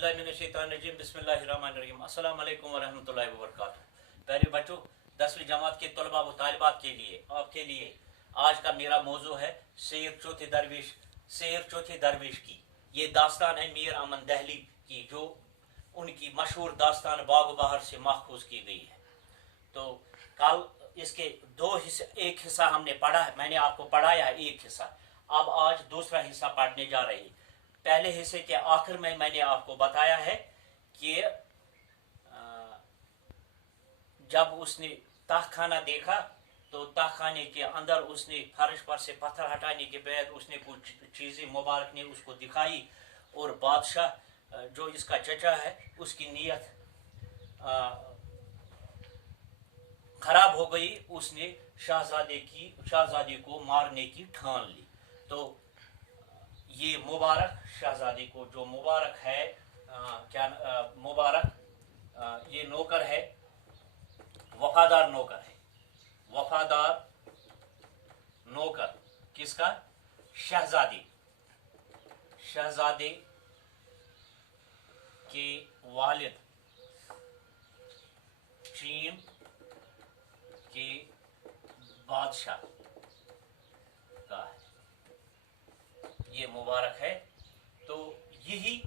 औज़ुबिल्लाहिमिनश्शैतानिर्रजीम बिस्मिल्लाहिर्रहमानिर्रहीम अस्सलाम वालेकुम वरहमतुल्लाहि वबरकातुहू। प्यारे बच्चों, 10वीं जमात के तलबा व तालिबात के लिए आपके लिए आज का मेरा मौजू है सैर चौथे दरवेश की। ये दास्तान है मीर अमन दहली की, जो उनकी मशहूर दास्तान बाग बहार से माखूज की गई है। तो कल इसके दो हिस्से, एक हिस्सा हमने पढ़ा है, मैंने आपको पढ़ाया है एक हिस्सा, अब आज दूसरा हिस्सा पढ़ने जा रहे हैं। पहले हिस्से के आखिर में मैंने आपको बताया है कि जब उसने तहखाना देखा तो तहखाने के अंदर उसने फर्श पर से पत्थर हटाने के बाद उसने कुछ चीज़ें मुबारक ने उसको दिखाई, और बादशाह जो इसका चचा है उसकी नीयत खराब हो गई। उसने शहजादे को मारने की ठान ली। तो ये मुबारक शहजादे को, जो मुबारक है मुबारक ये नौकर है, वफादार नौकर है। वफादार नौकर किसका? शहजादे के वालिद चीन के बादशाह का है, ये मुबारक है। तो यही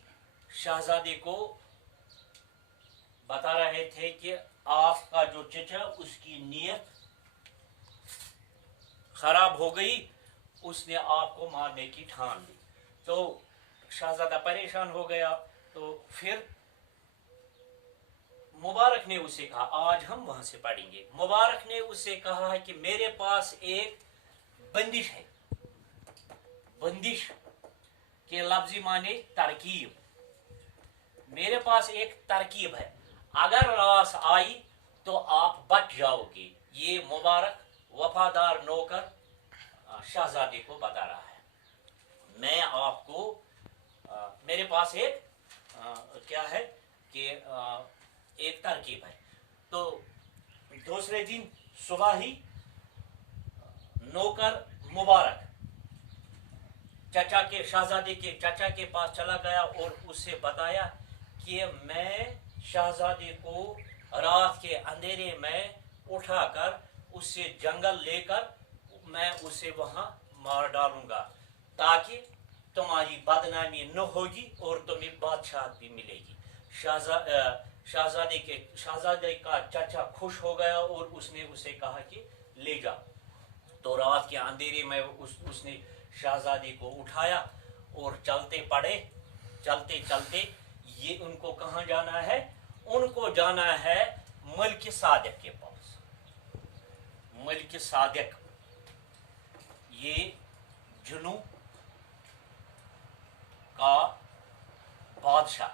शहजादे को बता रहे थे कि आपका जो चचा, उसकी नीयत खराब हो गई, उसने आपको मारने की ठान ली। तो शहजादा परेशान हो गया। तो फिर मुबारक ने उसे कहा, आज हम वहां से पढ़ेंगे, मुबारक ने उसे कहा है कि मेरे पास एक बंदिश है। बंदिश के लफ्जी माने तरकीब। मेरे पास एक तरकीब है, अगर रास आई तो आप बच जाओगे। ये मुबारक वफादार नौकर शहजादे को बता रहा है। मैं आपको मेरे पास एक क्या है कि एक तरकीब है। तो दूसरे दिन सुबह ही नौकर मुबारक शहजादे के चचा के पास चला गया और उससे बताया कि मैं शहजादे को रात के अंधेरे में उठाकर उससे जंगल लेकर मैं उसे वहां मार डालूंगा, ताकि तुम्हारी बदनामी न होगी और तुम्हें बादशाह भी मिलेगी। शहजादे का चाचा खुश हो गया और उसने उसे कहा कि ले जा। तो रात के अंधेरे में उसने शहजादे को उठाया और चलते पड़े। चलते चलते ये उनको कहाँ जाना है? उनको जाना है मलिक सादिक के पास। मलिक सादिक ये जुनू का बादशाह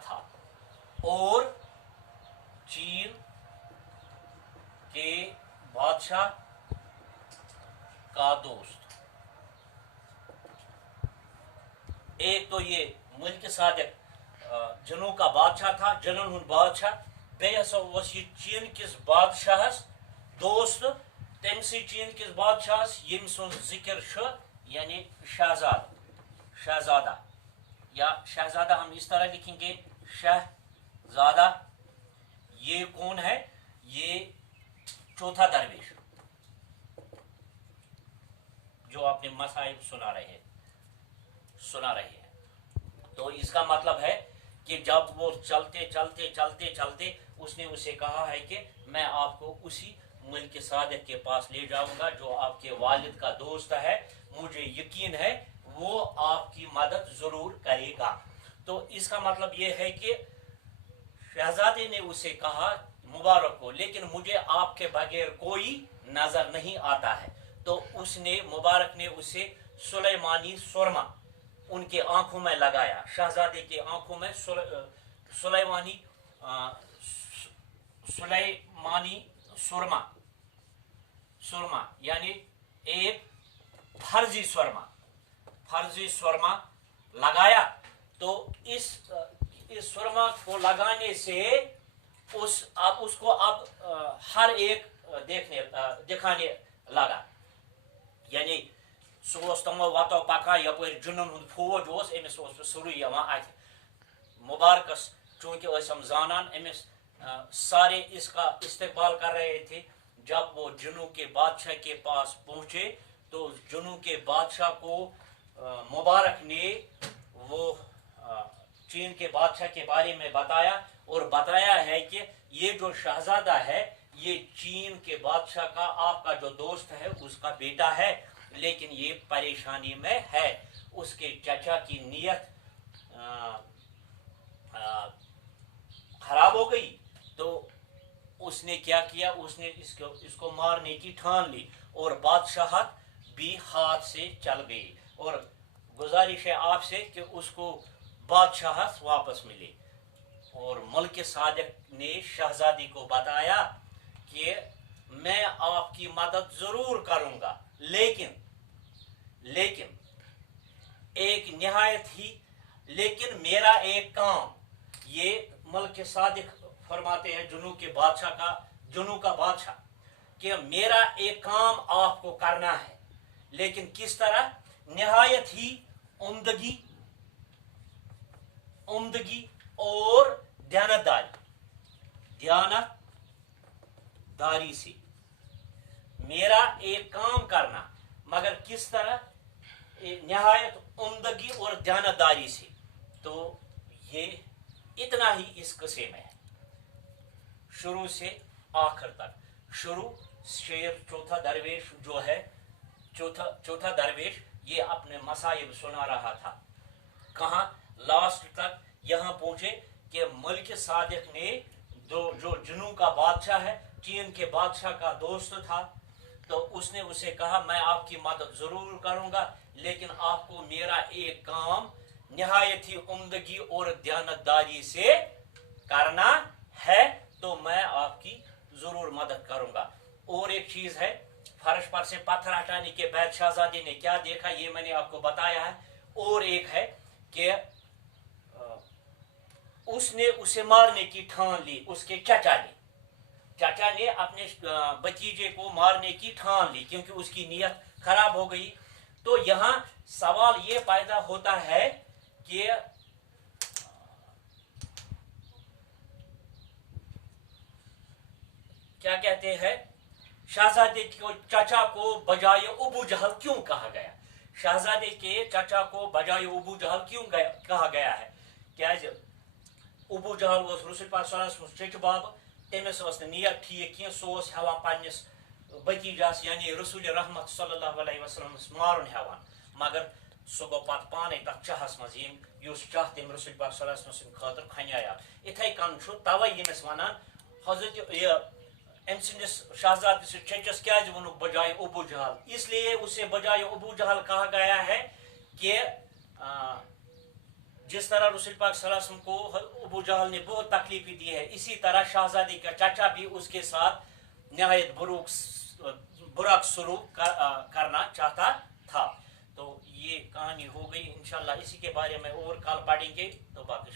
था और चीन के बादशाह का दोस्त। एक तो ये मलिक सादिक जनों का बादशाह था, जनन बादशाह, बेहस वस ये चीन किस बादशाह दोस्त, तमसी चीन किस बादशाह यम सुन जिक्र यानी शहजादा या शहजादा हम इस तरह लिखेंगे शहजादा। ये कौन है? ये चौथा दरवेश जो आपने मसाइब सुना रहे हैं। तो इसका मतलब है कि जब वो चलते उसने उसे कहा है कि मैं आपको उसी मलिक सादिक के पास ले जाऊंगा जो आपके वालिद का दोस्त है, मुझे यकीन है वो आपकी मदद जरूर करेगा। तो इसका मतलब ये है कि शहजादे ने उसे कहा मुबारक को, लेकिन मुझे आपके बगैर कोई नजर नहीं आता है। तो उसने मुबारक ने उसे सुलेमानी सुरमा उनके आंखों में लगाया। शहजादे के आंखों में सुलेमानी सुरमा यानी एक फर्जी सुरमा लगाया। तो इस सुरमा को लगाने से उसको अब हर एक दिखाने लगा। यानी सो तमो वतो पकान यपर जुनन हुंद फौज अमिस सुरु अत मुबारकस चूंकि हम जानन अमिस सारे इसका इस्तेमाल कर रहे थे। जब वो जुनू के बादशाह के पास पहुंचे तो जुनू के बादशाह को मुबारक ने वो चीन के बादशाह के बारे में बताया और बताया है कि ये जो शहजादा है ये चीन के बादशाह का आपका जो दोस्त है उसका बेटा है, लेकिन ये परेशानी में है। उसके चाचा की नीयत खराब हो गई तो उसने क्या किया, उसने इसको मारने की ठान ली और बादशाहत भी हाथ से चल गई। और गुजारिश है आपसे कि उसको बादशाहत वापस मिले। और मलिक सादिक ने शहजादी को बताया कि मैं आपकी मदद जरूर करूंगा, लेकिन एक निहायत ही लेकिन मेरा एक काम, ये मलिक सादिक फरमाते हैं जुनू का बादशाह कि मेरा एक काम आपको करना है, लेकिन किस तरह, निहायत ही उम्दगी और ध्यानदारी से मेरा एक काम करना, मगर किस तरह, निहायत उम्दगी और ध्यानदारी से। तो ये इतना ही इस किस्से में है, शुरू से आखिर तक। शुरू शेर चौथा दरवेश ये अपने मसाइब सुना रहा था। कहाँ लास्ट तक यहाँ पहुंचे कि मलिक सादिक ने जो जुनू का बादशाह है, चीन के बादशाह का दोस्त था, तो उसने उसे कहा मैं आपकी मदद जरूर करूंगा, लेकिन आपको मेरा एक काम निहायत ही उम्दगी और ध्यानदारी से करना है, तो मैं आपकी जरूर मदद करूंगा। और एक चीज है, फर्श पर से पत्थर हटाने के बाद शहजादी ने क्या देखा ये मैंने आपको बताया है। और एक है कि उसने उसे मारने की ठान ली, उसके चाचा ने अपने भतीजे को मारने की ठान ली क्योंकि उसकी नीयत खराब हो गई। तो यहाँ सवाल ये पैदा होता है कि क्या कहते हैं, शहजादे को चाचा को बजाय अबू जहल क्यों कहा गया? शहजादे के चाचा को बजाय अबू जहल क्यों कहा गया है? क्या अबू जहल रसूल पाक सल्लल्लाहु अलैहि वसल्लम चच बाब, तमिस नीयत ठीक की, सोस हेवान पन्निस भतीजास यानी रसूल रहमत सल्लल्लाहु अलैहि वसल्लम मारुन हेवान, मगर सो गो पत पाने तक चाहस मज युस चाह तम रसूल पाक सल्लल्लाहु अलैहि वसल्लम खतर खन्याया। इथे कन तवे यमिस वनान हजरत शहजाद चचस क्या वनुक बजाय अबू जहल, इसलिए उसे बजाय अबू जहल कहा गया है कि जिस तरह रसूल पाक सल्लल्लाहु अलैहि वसल्लम को अबू जहल ने बहुत तकलीफ दी है, इसी तरह शहजादी का चाचा भी उसके साथ निहायत बुरा सलूक करना चाहता था। तो ये कहानी हो गई, इंशाल्लाह इसी के बारे में और कल पढ़ेंगे। तो बाकी